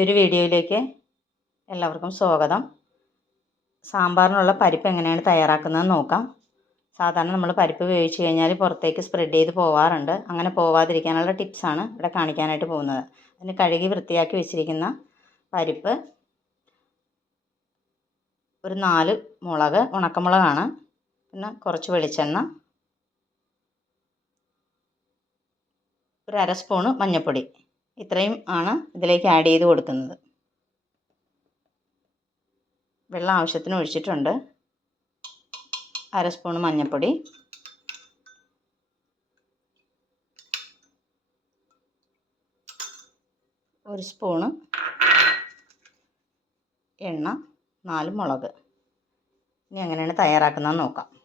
ഒരു വീഡിയോയിലേക്ക് എല്ലാവർക്കും സ്വാഗതം. സാമ്പാറിനുള്ള പരിപ്പ് എങ്ങനെയാണ് തയ്യാറാക്കുന്നതെന്ന് നോക്കാം. സാധാരണ നമ്മൾ പരിപ്പ് വേവിച്ച് കഴിഞ്ഞാൽ പുറത്തേക്ക് സ്പ്രെഡ് ചെയ്ത് പോവാറുണ്ട്. അങ്ങനെ പോവാതിരിക്കാനുള്ള ടിപ്സാണ് ഇവിടെ കാണിക്കാനായിട്ട് പോകുന്നത്. അതിന് കഴുകി വൃത്തിയാക്കി വെച്ചിരിക്കുന്ന പരിപ്പ് ഒരു നാല് മുളക് ഉണക്കമുളകാണ് പിന്നെ കുറച്ച് വെളിച്ചെണ്ണ ഒരു അര സ്പൂണ് മഞ്ഞൾപ്പൊടി. ഇത്രയും ആണ് ഇതിലേക്ക് ആഡ് ചെയ്ത് കൊടുക്കുന്നത്. വെള്ളം ആവശ്യത്തിന് ഒഴിച്ചിട്ടുണ്ട്. അര സ്പൂൺ മഞ്ഞൾപ്പൊടി. ഒരു സ്പൂണ് എണ്ണ നാല് മുളക്. ഇനി എങ്ങനെയാണ് തയ്യാറാക്കുന്നതെന്ന് നോക്കാം.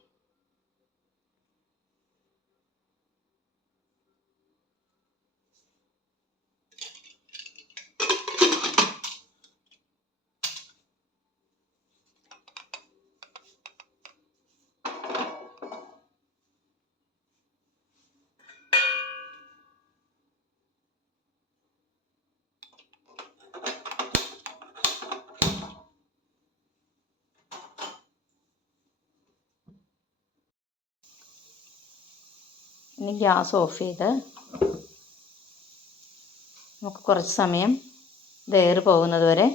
ഇനി ഗ്യാസ് ഓഫ് ചെയ്ത് നമുക്ക് കുറച്ച് സമയം ഇത് പോകുന്നത് വരെ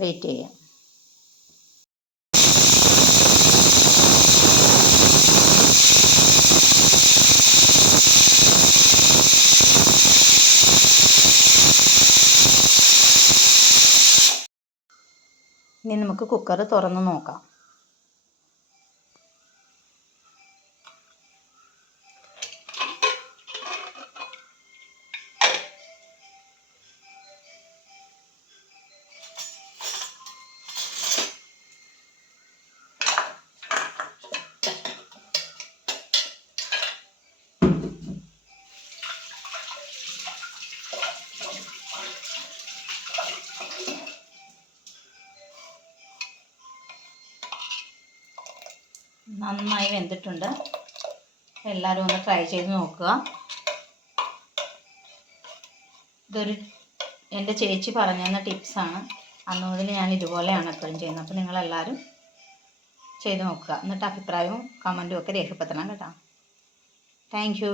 വെയിറ്റ് ചെയ്യാം. ഇനി നമുക്ക് കുക്കർ തുറന്ന് നോക്കാം. നന്നായി വെന്തിട്ടുണ്ട്. എല്ലാവരും ഒന്ന് ട്രൈ ചെയ്ത് നോക്കുക. ഇതൊരു എന്റെ ചേച്ചി പറഞ്ഞു തന്ന ടിപ്സാണ് അന്ന് മുതൽ ഞാൻ ഇതുപോലെയാണ് എപ്പോഴും ചെയ്യുന്നത്. അപ്പോൾ നിങ്ങളെല്ലാവരും ചെയ്ത് നോക്കുക. എന്നിട്ട് അഭിപ്രായവും കമന്റും ഒക്കെ രേഖപ്പെടുത്തണം കേട്ടോ. താങ്ക്